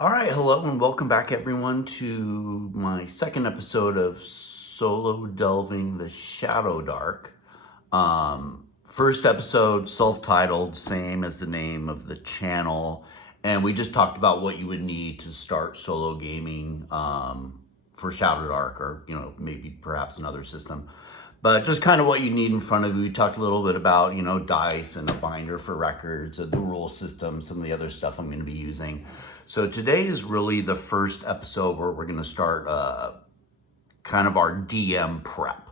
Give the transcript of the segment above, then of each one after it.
All right, hello and welcome back everyone to my second episode of Solo Delving the ShadowDark. First episode, self-titled, same as the name of the channel, and we just talked about what you would need to start solo gaming for ShadowDark, or maybe perhaps another system. But just kind of what you need in front of you. We talked a little bit about, dice and a binder for records, the rule system, some of the other stuff I'm going to be using. So today is really the first episode where we're going to start kind of our DM prep.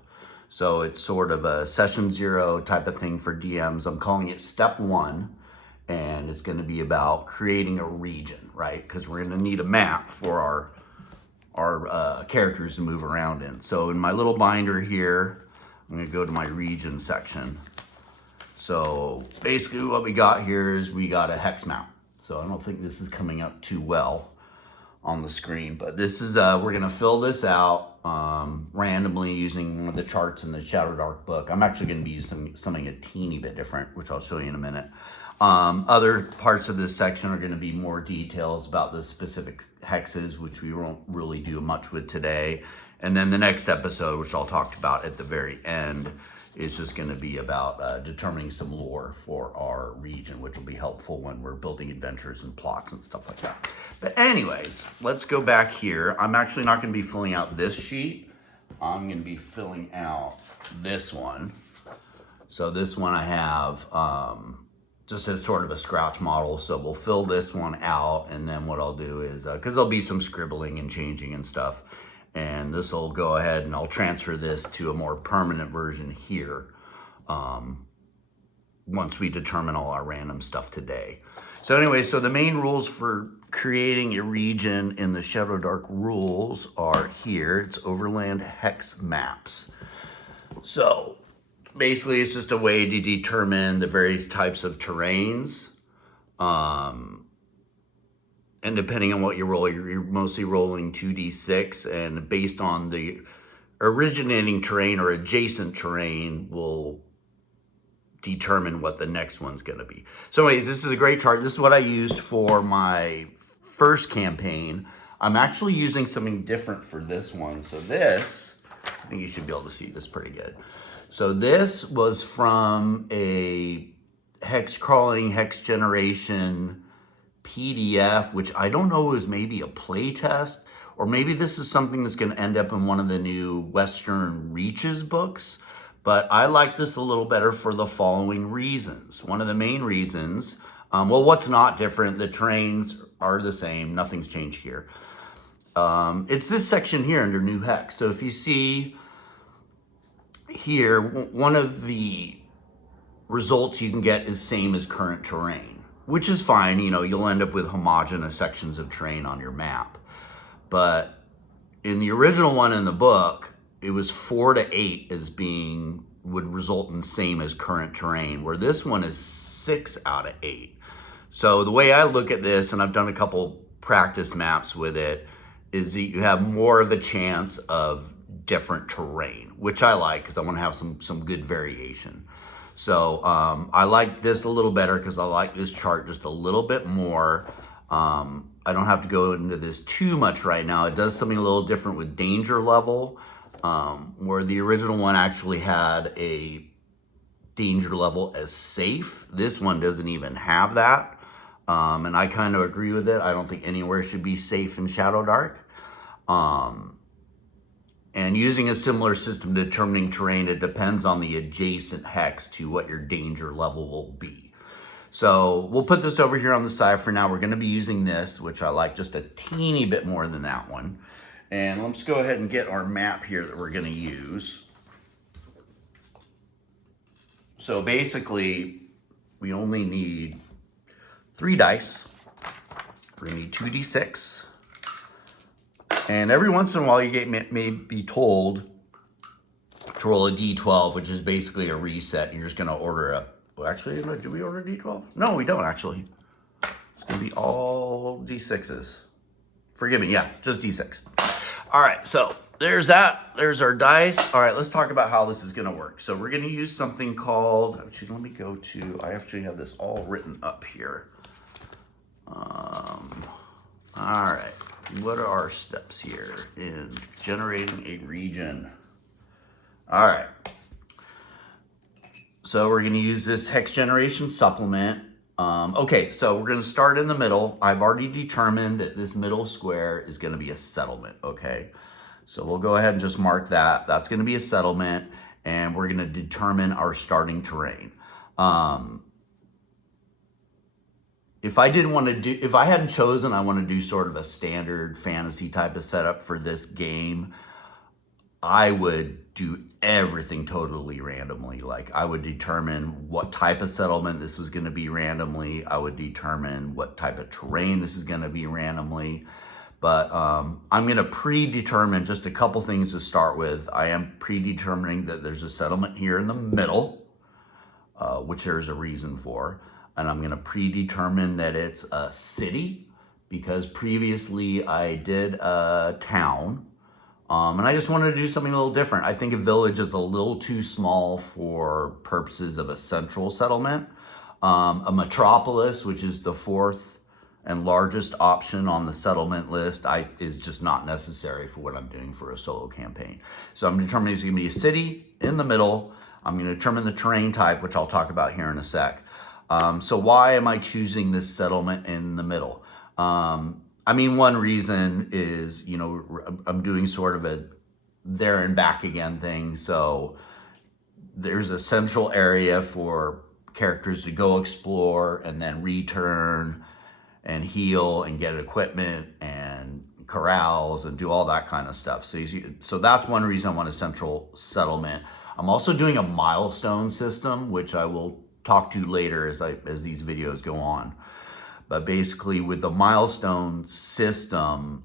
So it's sort of a session 0 type of thing for DMs. I'm calling it step 1, and it's going to be about creating a region, right? Because we're going to need a map for our characters to move around in. So in my little binder here, I'm going to go to my region section. So basically what we got here is we got a hex map. So I don't think this is coming up too well on the screen, but this is, we're going to fill this out randomly using one of the charts in the ShadowDark book. I'm actually going to be using something a teeny bit different, which I'll show you in a minute. Other parts of this section are going to be more details about the specific hexes, which we won't really do much with today. And then the next episode, which I'll talk about at the very end, is just going to be about determining some lore for our region, which will be helpful when we're building adventures and plots and stuff like that. But anyways, let's go back here. I'm actually not going to be filling out this sheet. I'm going to be filling out this one. So this one I have just as sort of a scratch model. So we'll fill this one out, and then what I'll do is, because there'll be some scribbling and changing and stuff, and this will go ahead and I'll transfer this to a more permanent version here once we determine all our random stuff today. So anyway, so the main rules for creating a region in the ShadowDark rules are here. It's Overland Hex Maps. So basically it's just a way to determine the various types of terrains. And depending on what you roll, you're mostly rolling 2d6, and based on the originating terrain or adjacent terrain will determine what the next one's going to be. So anyways, this is a great chart. This is what I used for my first campaign. I'm actually using something different for this one. So this, I think you should be able to see this pretty good. So this was from a hex crawling, hex generation PDF, which I don't know is maybe a play test, or maybe this is something that's going to end up in one of the new Western Reaches books. But I like this a little better for the following reasons. One of the main reasons, well, what's not different? The terrains are the same. Nothing's changed here. It's this section here under New Hex. So if you see here, one of the results you can get is same as current terrain, which is fine. You'll end up with homogeneous sections of terrain on your map. But in the original one in the book, it was 4 to 8 as would result in same as current terrain, where this one is 6 out of 8. So the way I look at this, and I've done a couple practice maps with it, is that you have more of a chance of different terrain, which I like because I want to have some good variation. So I like this a little better because I like this chart just a little bit more. I don't have to go into this too much right now. It does something a little different with danger level, where the original one actually had a danger level as safe. This one doesn't even have that. And I kind of agree with it. I don't think anywhere should be safe in ShadowDark. And using a similar system determining terrain, it depends on the adjacent hex to what your danger level will be. So we'll put this over here on the side for now. We're going to be using this, which I like just a teeny bit more than that one. And let's go ahead and get our map here that we're going to use. So basically, we only need 3 dice. We're going to need 2d6. And every once in a while, you may be told to roll a d12, which is basically a reset. You're just going to order a... Well, actually, do we order a d12? No, we don't, actually. It's going to be all d6s. Forgive me, yeah, just d6. All right, so there's that. There's our dice. All right, let's talk about how this is going to work. So we're going to use something called... Actually, let me go to... I actually have this all written up here. All right, what are our steps here in generating a region? All right, so we're gonna use this hex generation supplement. Okay, so we're gonna start in the middle. I've already determined that this middle square is gonna be a settlement, okay? So we'll go ahead and just mark that. That's gonna be a settlement, and we're gonna determine our starting terrain. If I hadn't chosen, I want to do sort of a standard fantasy type of setup for this game, I would do everything totally randomly. Like, I would determine what type of settlement this was going to be randomly. I would determine what type of terrain this is going to be randomly. But I'm going to predetermine just a couple things to start with. I am predetermining that there's a settlement here in the middle, which there's a reason for. And I'm going to predetermine that it's a city, because previously I did a town. And I just wanted to do something a little different. I think a village is a little too small for purposes of a central settlement. A metropolis, which is the fourth and largest option on the settlement list, is just not necessary for what I'm doing for a solo campaign. So I'm determining it's going to be a city in the middle. I'm going to determine the terrain type, which I'll talk about here in a sec. So why am I choosing this settlement in the middle? I mean, one reason is, you know, I'm doing sort of a there and back again thing. So there's a central area for characters to go explore and then return and heal and get equipment and corrals and do all that kind of stuff. So that's one reason I want a central settlement. I'm also doing a milestone system, which I will talk to later as these videos go on. But basically, with the milestone system,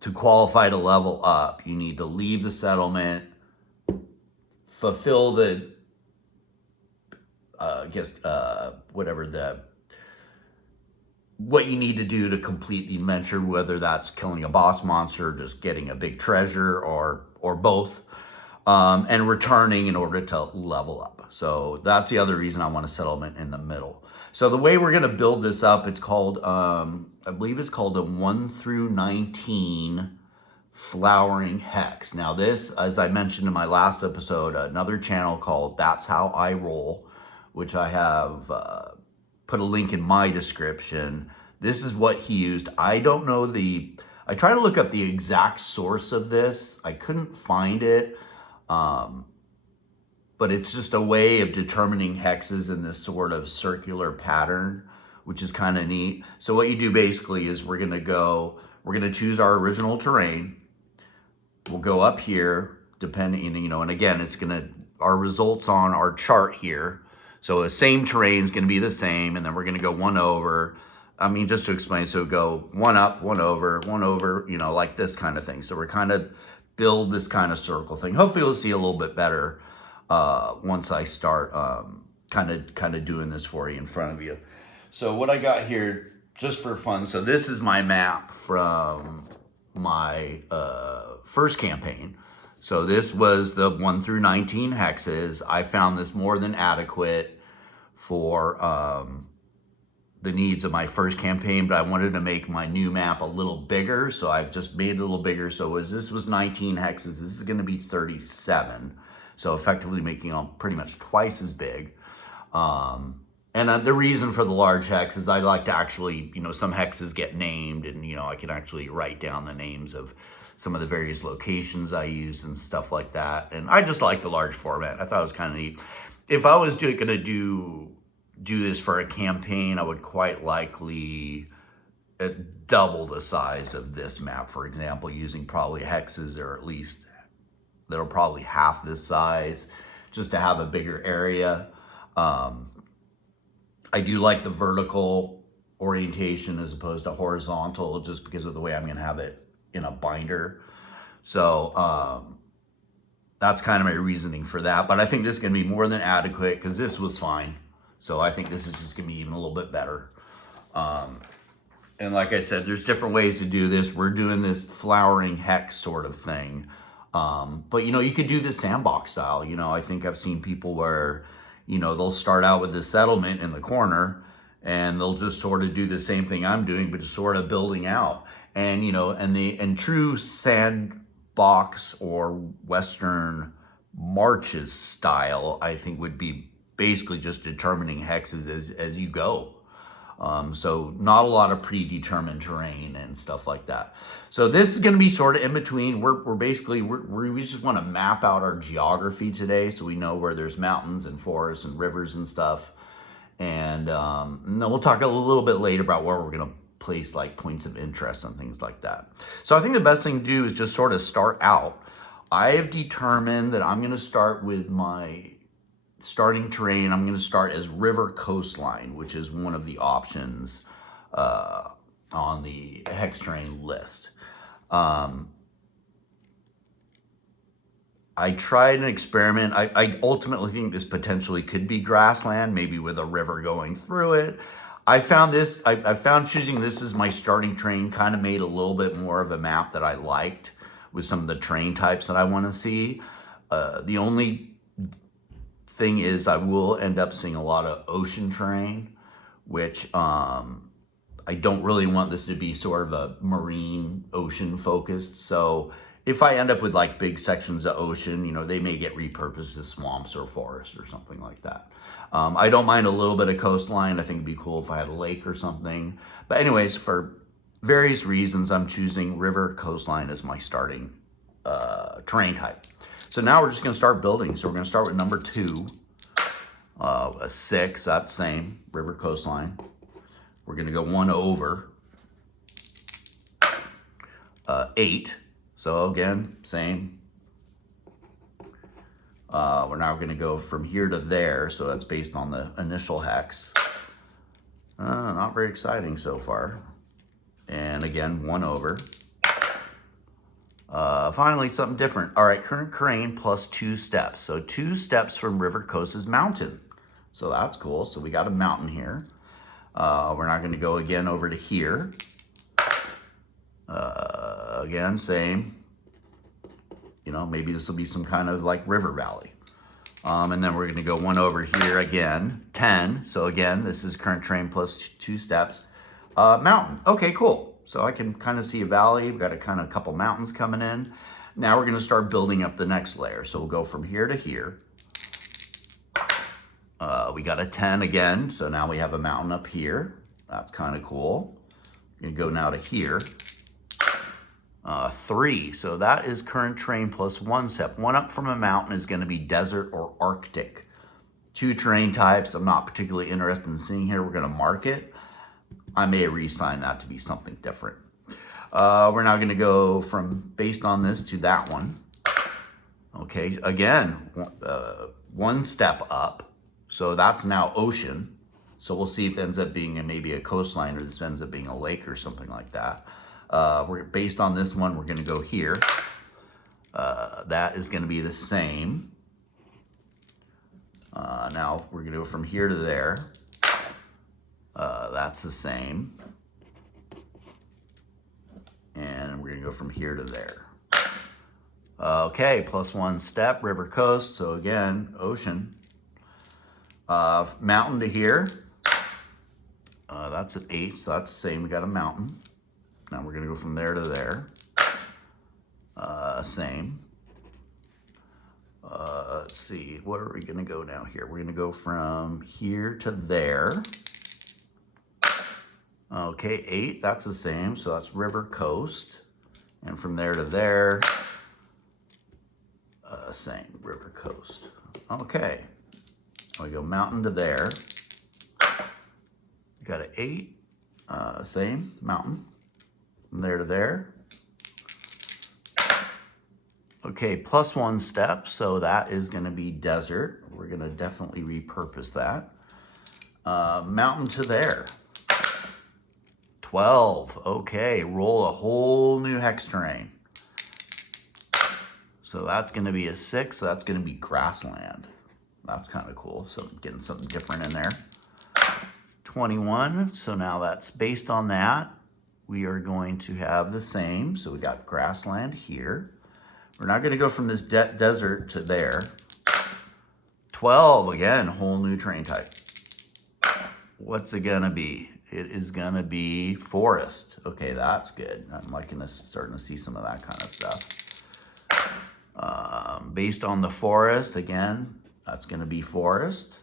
to qualify to level up, you need to leave the settlement, fulfill the, what you need to do to complete the adventure, whether that's killing a boss monster, just getting a big treasure, or both, and returning in order to level up. So that's the other reason I want a settlement in the middle. So the way we're going to build this up, it's called, I believe it's called a 1 through 19 Flowering Hex. Now this, as I mentioned in my last episode, another channel called ThatsHowIRole, which I have put a link in my description. This is what he used. I don't know I tried to look up the exact source of this. I couldn't find it. But it's just a way of determining hexes in this sort of circular pattern, which is kind of neat. So what you do basically is we're gonna choose our original terrain. We'll go up here, depending, you know, and again, our results on our chart here. So the same terrain is gonna be the same, and then we're gonna go one over. I mean, just to explain, so go one up, one over, you know, like this kind of thing. So we're kind of build this kind of circle thing. Hopefully you'll see a little bit better once I start kind of doing this for you in front of you. So what I got here, just for fun, so this is my map from my first campaign. So this was the 1 through 19 hexes. I found this more than adequate for the needs of my first campaign, but I wanted to make my new map a little bigger, so I've just made it a little bigger. So as this was 19 hexes, this is going to be 37. So effectively making them pretty much twice as big. And the reason for the large hex is I like to actually, you know, some hexes get named, and, you know, I can actually write down the names of some of the various locations I used and stuff like that. And I just like the large format. I thought it was kind of neat. If I was going to do this for a campaign, I would quite likely double the size of this map, for example, using probably hexes, or at least that are probably half this size, just to have a bigger area. I do like the vertical orientation as opposed to horizontal, just because of the way I'm going to have it in a binder. So that's kind of my reasoning for that. But I think this is going to be more than adequate, because this was fine. So I think this is just going to be even a little bit better. And like I said, there's different ways to do this. We're doing this flowering hex sort of thing. But, you know, you could do this sandbox style. You know, I think I've seen people where, you know, they'll start out with this settlement in the corner, and they'll just sort of do the same thing I'm doing, but just sort of building out. And you know, and true sandbox or Western marches style, I think, would be basically just determining hexes as you go. So not a lot of predetermined terrain and stuff like that. So this is going to be sort of in between. We just want to map out our geography today, so we know where there's mountains and forests and rivers and stuff. And then we'll talk a little bit later about where we're going to place like points of interest and things like that. So I think the best thing to do is just sort of start out. I have determined that I'm going to start with my starting terrain. I'm going to start as river coastline, which is one of the options on the hex terrain list. I tried an experiment. I ultimately think this potentially could be grassland, maybe with a river going through it. I found choosing this as my starting terrain kind of made a little bit more of a map that I liked with some of the terrain types that I want to see. The only thing is I will end up seeing a lot of ocean terrain, which I don't really want this to be sort of a marine ocean focused. So if I end up with like big sections of ocean, you know, they may get repurposed as swamps or forests or something like that. I don't mind a little bit of coastline. I think it'd be cool if I had a lake or something. But anyways, for various reasons, I'm choosing river coastline as my starting terrain type. So now we're just going to start building. So we're going to start with number 2, a 6. That's same, river coastline. We're going to go 1 over, 8. So again, same. We're now going to go from here to there. So that's based on the initial hex. Not very exciting so far. And again, 1 over. Finally, something different. All right, current terrain plus 2 steps. So 2 steps from river coast is mountain. So that's cool. So we got a mountain here. We're not going to go again over to here. Again, same. You know, maybe this will be some kind of like river valley. And then we're going to go 1 over here again, 10. So again, this is current terrain plus 2 steps. Mountain. Okay, cool. So I can kind of see a valley. We've got a couple mountains coming in. Now we're going to start building up the next layer. So we'll go from here to here. We got a 10 again. So now we have a mountain up here. That's kind of cool. We're going to go now to here. 3. So that is current terrain plus 1 step. 1 up from a mountain is going to be desert or Arctic. 2 terrain types I'm not particularly interested in seeing here. We're going to mark it. I may reassign that to be something different. We're now going to go from based on this to that one. Okay, again, 1 step up. So that's now ocean. So we'll see if it ends up being maybe a coastline or this ends up being a lake or something like that. We're based on this one, we're going to go here. That is going to be the same. Now we're going to go from here to there. That's the same. And we're going to go from here to there. Okay, plus 1 step, river coast. So again, ocean. Mountain to here. That's at 8, so that's the same. We got a mountain. Now we're going to go from there to there. Same. Let's see, what are we going to go now here? We're going to go from here to there. Okay, 8, that's the same. So that's river coast. And from there to there, same, river coast. Okay. We go mountain to there. Got an 8, same, mountain. From there to there. Okay, plus 1 step, so that is going to be desert. We're going to definitely repurpose that. Mountain to there. 12, okay, roll a whole new hex terrain. So that's going to be a 6, so that's going to be grassland. That's kind of cool, so getting something different in there. 21, so now that's based on that. We are going to have the same, so we got grassland here. We're not going to go from this desert to there. 12, again, whole new terrain type. what's it gonna be? It is gonna be forest. Okay, that's good. I'm liking this, starting to see some of that kind of stuff. Based on the forest, again, that's gonna be forest.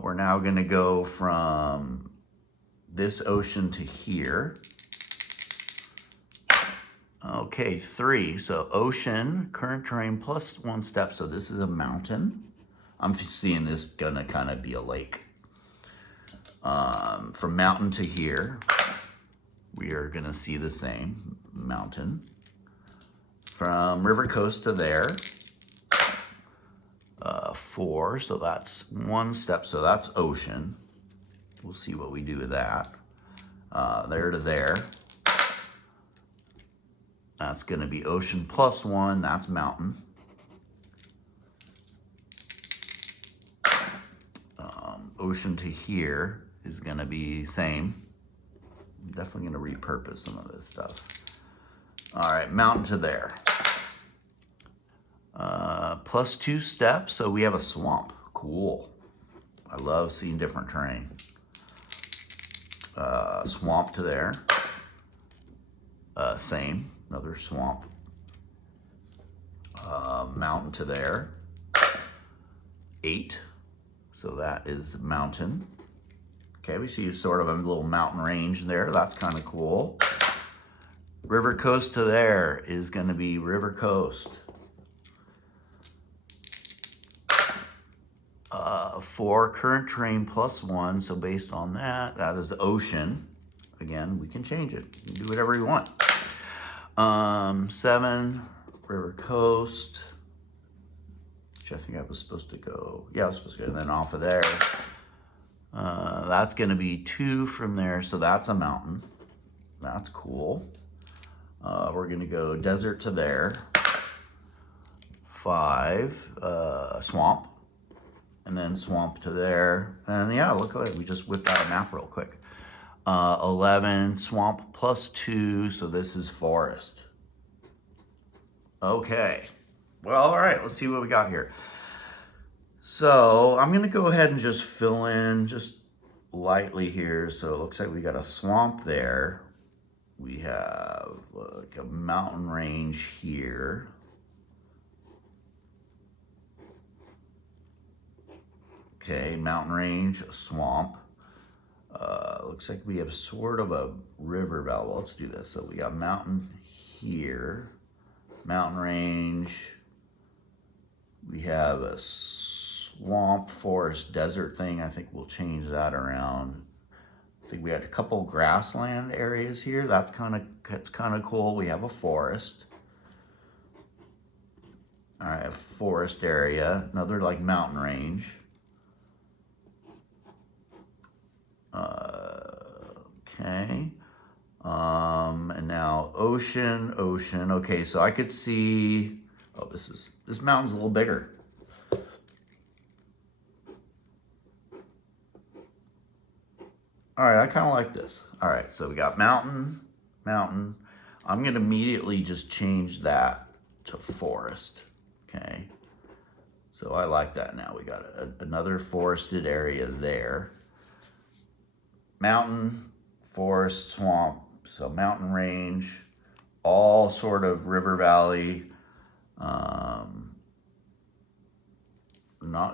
We're now gonna go from this ocean to here. Okay, 3. So ocean, current terrain plus 1 step. So this is a mountain. I'm seeing this gonna kind of be a lake. From mountain to here, we are gonna see the same mountain. From river coast to there, 4. So that's 1 step. So that's ocean. We'll see what we do with that. There to there. That's going to be ocean plus 1. That's mountain. Ocean to here is going to be same. I'm definitely going to repurpose some of this stuff. All right, mountain to there. Plus 2 steps, so we have a swamp. Cool. I love seeing different terrain. Swamp to there. Same, another swamp. Mountain to there. 8, so that is mountain. Okay, we see sort of a little mountain range there. That's kind of cool. River coast to there is going to be river coast. 4, current terrain plus 1. So based on that, that is ocean. Again, we can change it. We can do whatever we want. 7, river coast. Which I think I was supposed to go. Yeah, I was supposed to go. And then off of there. That's going to be 2 from there. So that's a mountain. That's cool. We're going to go desert to there. 5, swamp. And then swamp to there. And yeah, look at it. We just whipped out a map real quick. 11, swamp plus 2. So this is forest. Okay. Well, all right. Let's see what we got here. So I'm going to go ahead and just fill in just lightly here. So it looks like we got a swamp there. We have like a mountain range here. Okay, mountain range, a swamp. Looks like we have sort of a river valley. Well, let's do this. So we got mountain here, mountain range. We have a swamp, forest, desert thing. I think we'll change that around. I think we had a couple grassland areas here. That's kind of cool. We have a forest. All right, a forest area. Another like mountain range. Okay. And now ocean. Okay, so I could see, oh, this mountain's a little bigger. All right, I kind of like this. All right, so we got mountain. I'm going to immediately just change that to forest. Okay. So I like that now. We got another forested area there. Mountain, forest, swamp, so mountain range, all sort of river valley.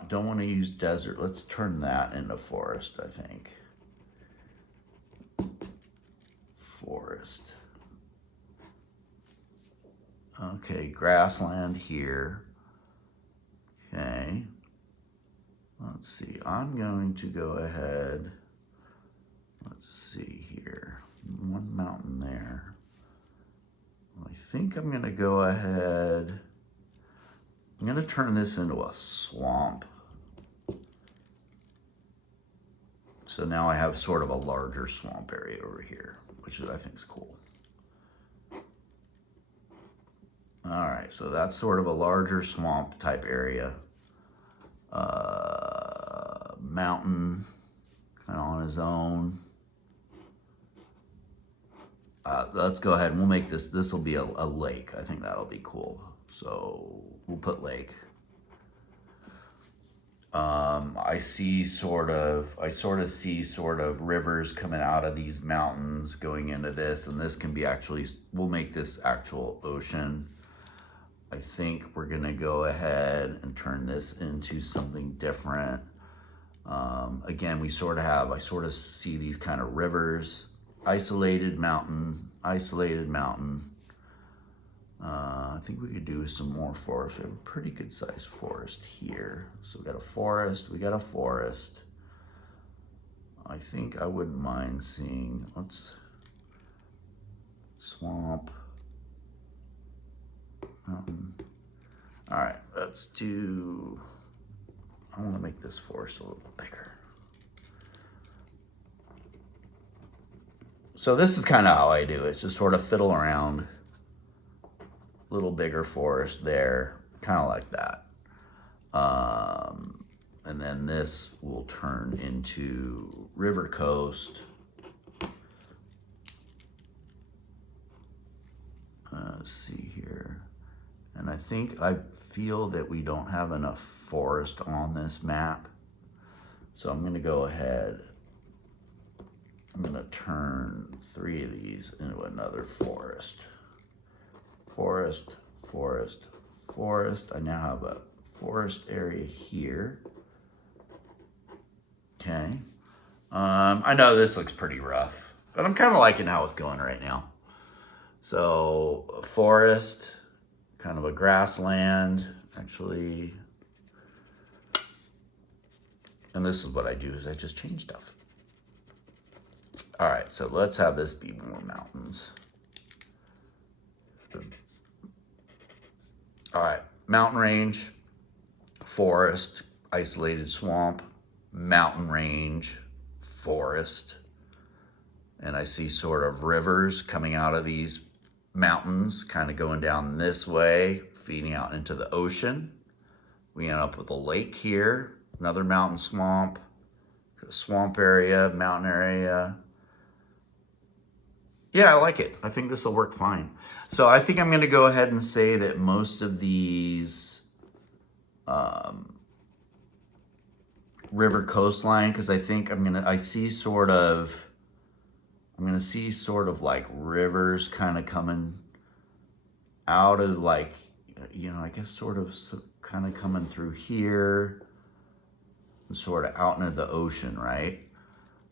Don't want to use desert. Let's turn that into forest, I think. Forest. Okay, grassland here. Okay. Let's see. I'm going to go ahead. Let's see here. One mountain there. I think I'm going to go ahead. I'm going to turn this into a swamp. So now I have sort of a larger swamp area over here, which I think is cool. All right, so that's sort of a larger swamp type area. Mountain, kind of on his own. Let's go ahead and we'll make this will be a lake. I think that'll be cool. So we'll put lake. I sort of see sort of rivers coming out of these mountains going into this, and this can be actually, we'll make this actual ocean. I think we're gonna go ahead and turn this into something different. Again, I sort of see these kind of rivers, isolated mountain, isolated mountain. I think we could do some more forest. We have a pretty good sized forest here. So we got a forest, we got a forest. I think I wouldn't mind seeing, let's swamp, mountain. All right, let's do, I want to make this forest a little bigger. So this is kind of how I do it. It's just sort of fiddle around. Little bigger forest there, kind of like that. And then this will turn into river coast. Let's see here. And I feel that we don't have enough forest on this map. So I'm gonna go ahead. I'm gonna turn 3 of these into another forest. Forest, forest, forest. I now have a forest area here. Okay. I know this looks pretty rough, but I'm kind of liking how it's going right now. So forest, kind of a grassland, actually. And this is what I do, is I just change stuff. All right, so let's have this be more mountains. All right, mountain range, forest, isolated swamp, mountain range, forest. And I see sort of rivers coming out of these mountains, kind of going down this way, feeding out into the ocean. We end up with a lake here, another mountain swamp, swamp area, mountain area. Yeah, I like it. I think this will work fine. So I think I'm going to go ahead and say that most of these river coastline, because I think I'm going to see sort of like rivers kind of coming out of, like, you know, I guess sort of kind of coming through here and sort of out into the ocean, right?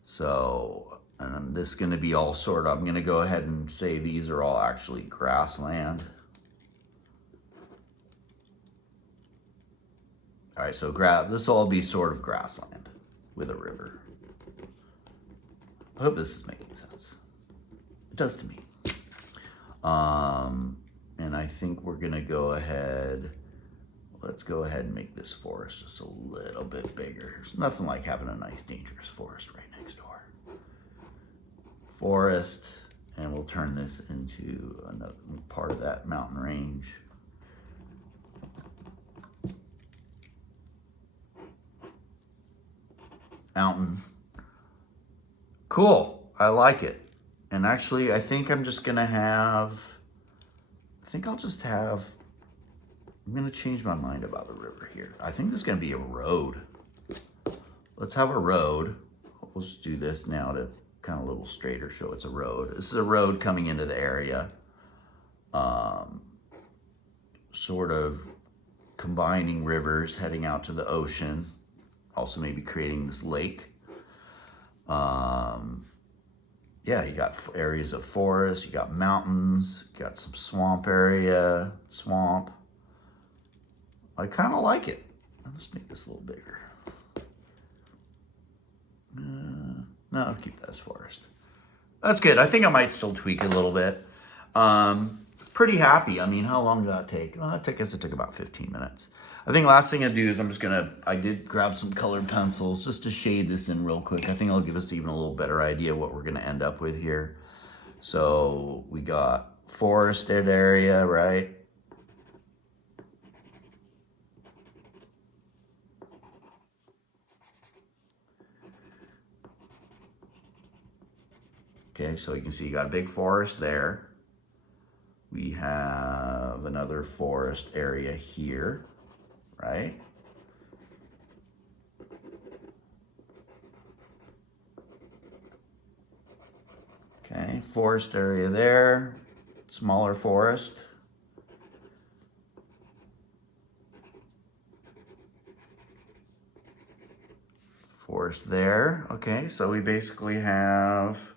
So, and this is going to be all sort of, I'm going to go ahead and say these are all actually grassland. All right, so this will all be sort of grassland with a river. I hope this is making sense. It does to me. And I think we're going to go ahead, let's go ahead and make this forest just a little bit bigger. There's nothing like having a nice dangerous forest right next door. Forest, and we'll turn this into another part of that mountain range. Mountain. Cool, I like it. And actually, I think I'm just gonna have, I'm gonna change my mind about the river here. I think this is gonna be a road. Let's have a road. We'll just do this now to kind of a little straighter show it's a road. This is a road coming into the area. Sort of combining rivers, heading out to the ocean. Also maybe creating this lake. Yeah, you got areas of forest, you got mountains, you got some swamp area, swamp. I kind of like it. Let's make this a little bigger. No, I'll keep that as forest. That's good. I think I might still tweak it a little bit. Pretty happy. I mean, how long did that take? Well, it took about 15 minutes. I think last thing I do is I did grab some colored pencils just to shade this in real quick. I think it'll give us even a little better idea what we're gonna end up with here. So we got forested area, right? Okay, so you can see you got a big forest there. We have another forest area here, right? Okay, forest area there, smaller forest. Forest there. Okay, so we basically have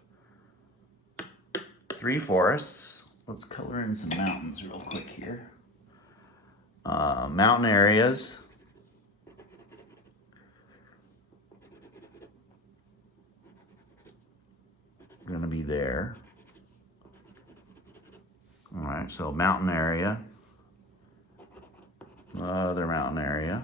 3 forests. Let's color in some mountains real quick here. Mountain areas. Going to be there. All right, so mountain area. Other mountain area.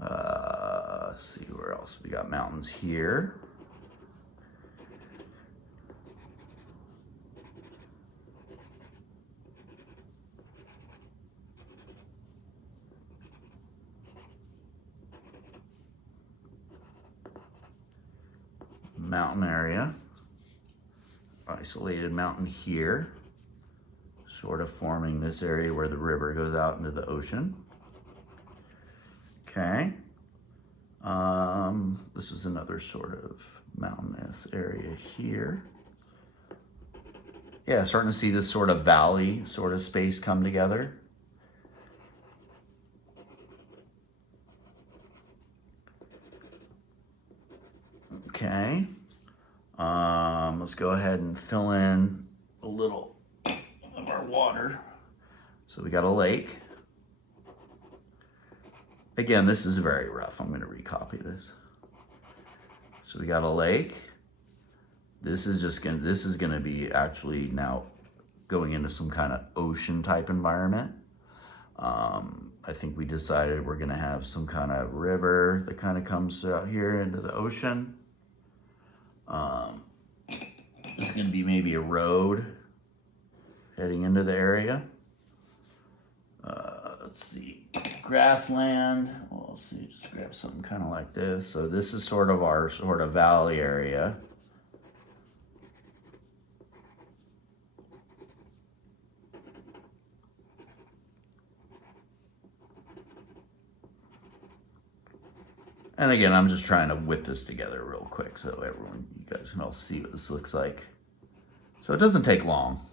Let's see where else we got mountains here. Mountain area, isolated mountain here, sort of forming this area where the river goes out into the ocean. Okay, this is another sort of mountainous area here. Yeah, starting to see this sort of valley sort of space come together. Okay, let's go ahead and fill in a little of our water. So we got a lake. Again, this is very rough. I'm going to recopy this. So we got a lake. This is going to be actually now going into some kind of ocean type environment. I think we decided we're going to have some kind of river that kind of comes out here into the ocean. This is going to be maybe a road heading into the area. Let's see, grassland. Well, let's see, just grab something kind of like this. So this is sort of our valley area. And again, I'm just trying to whip this together real quick so you guys can all see what this looks like. So it doesn't take long.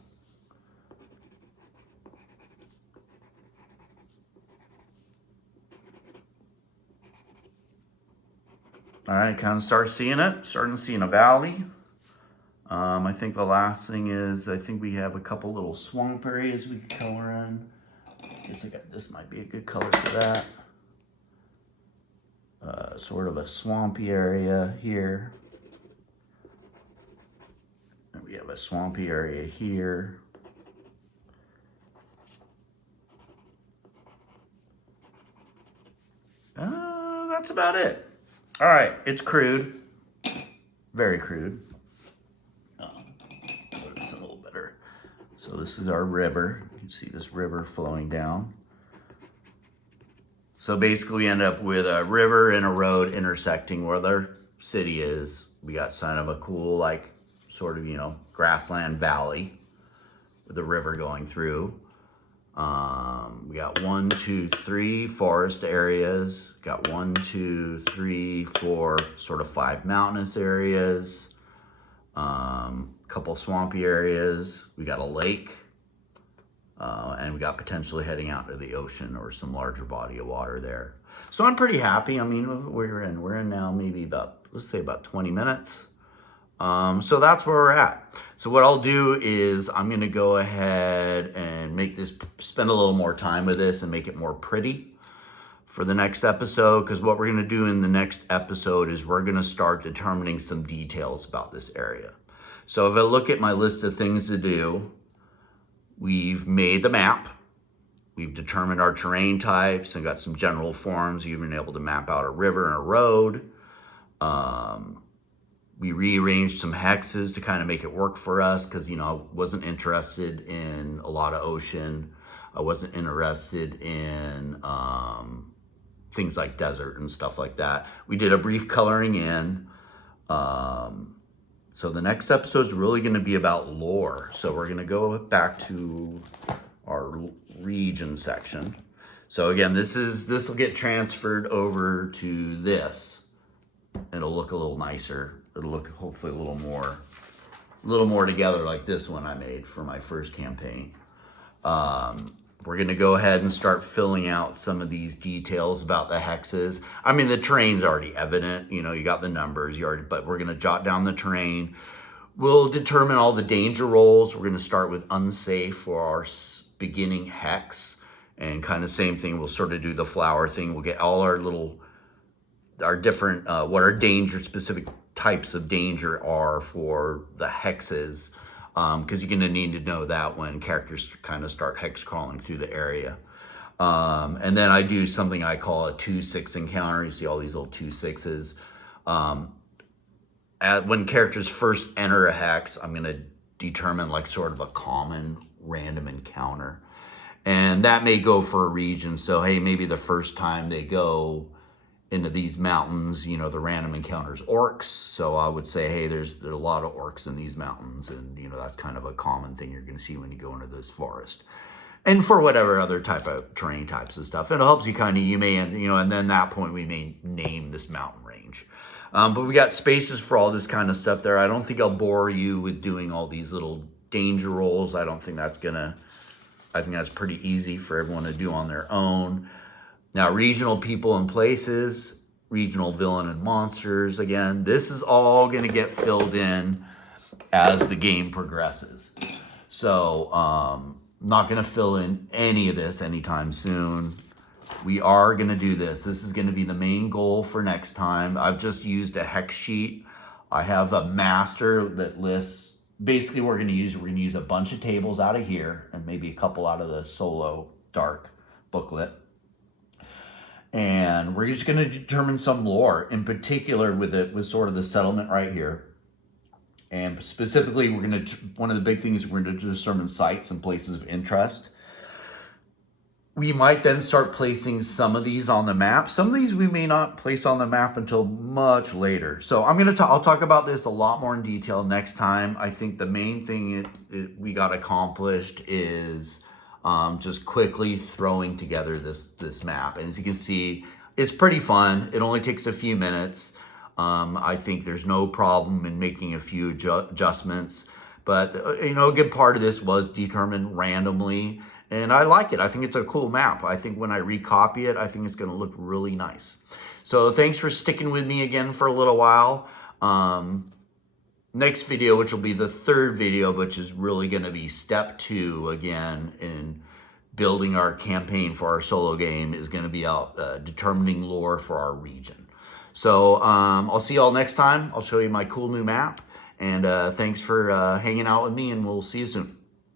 All right, kind of starting to see in a valley. I think the last thing is, I think we have a couple little swamp areas we could color in. I guess this might be a good color for that. Sort of a swampy area here. And we have a swampy area here. That's about it. All right, it's crude, very crude. It's a little better. So this is our river. You can see this river flowing down. So basically we end up with a river and a road intersecting where their city is. We got kind of a cool, like, sort of, grassland valley with the river going through. We got 1, 2, 3 forest areas. Got 1, 2, 3, 4, sort of 5 mountainous areas. Couple swampy areas. We got a lake. And we got potentially heading out to the ocean or some larger body of water there. So I'm pretty happy. I mean, we're in now maybe let's say about 20 minutes. So that's where we're at. So what I'll do is I'm going to go ahead and spend a little more time with this and make it more pretty for the next episode. Because what we're going to do in the next episode is we're going to start determining some details about this area. So if I look at my list of things to do, we've made the map. We've determined our terrain types and got some general forms. We've been able to map out a river and a road. We rearranged some hexes to kind of make it work for us because, I wasn't interested in a lot of ocean. I wasn't interested in things like desert and stuff like that. We did a brief coloring in. So the next episode is really going to be about lore. So we're going to go back to our region section. So again, this will get transferred over to this. It'll look a little nicer. It'll look hopefully a little more together like this one I made for my first campaign. We're gonna go ahead and start filling out some of these details about the hexes. I mean, the terrain's already evident, you know, you got the numbers, but we're gonna jot down the terrain. We'll determine all the danger rolls. We're gonna start with unsafe for our beginning hex, and kind of same thing, we'll sort of do the flower thing. We'll get all our different, what our danger, specific types of danger are for the hexes, because you're going to need to know that when characters kind of start hex crawling through the area. And then I do something I call a 2-6 encounter. You see all these little 2-6s. When characters first enter a hex, I'm going to determine like sort of a common random encounter. And that may go for a region. So, hey, maybe the first time they go into these mountains, you know, the random encounters orcs. So I would say, hey, there's a lot of orcs in these mountains, and you know that's kind of a common thing you're going to see when you go into this forest. And for whatever other type of terrain types of stuff, it helps you kind of, you may, you know, and then that point we may name this mountain range. But we got spaces for all this kind of stuff there. I don't think I'll bore you with doing all these little danger rolls. I think that's pretty easy for everyone to do on their own. Now, regional people and places, regional villain and monsters. Again, this is all going to get filled in as the game progresses. So, not going to fill in any of this anytime soon. We are going to do this. This is going to be the main goal for next time. I've just used a hex sheet. I have a master that lists, basically we're going to use a bunch of tables out of here and maybe a couple out of the ShadowDark booklet. And we're just going to determine some lore, in particular with sort of the settlement right here. And specifically, one of the big things we're going to determine sites and places of interest. We might then start placing some of these on the map. Some of these we may not place on the map until much later. So I'll talk about this a lot more in detail next time. I think the main thing we got accomplished is just quickly throwing together this map. And as you can see, it's pretty fun. It only takes a few minutes. I think there's no problem in making a few adjustments. But, you know, a good part of this was determined randomly. And I like it. I think it's a cool map. I think when I recopy it, I think it's going to look really nice. So thanks for sticking with me again for a little while. Next video, which will be the third video, which is really going to be step 2 again in building our campaign for our solo game, is going to be out determining lore for our region. So I'll see you all next time. I'll show you my cool new map. And thanks for hanging out with me, and we'll see you soon.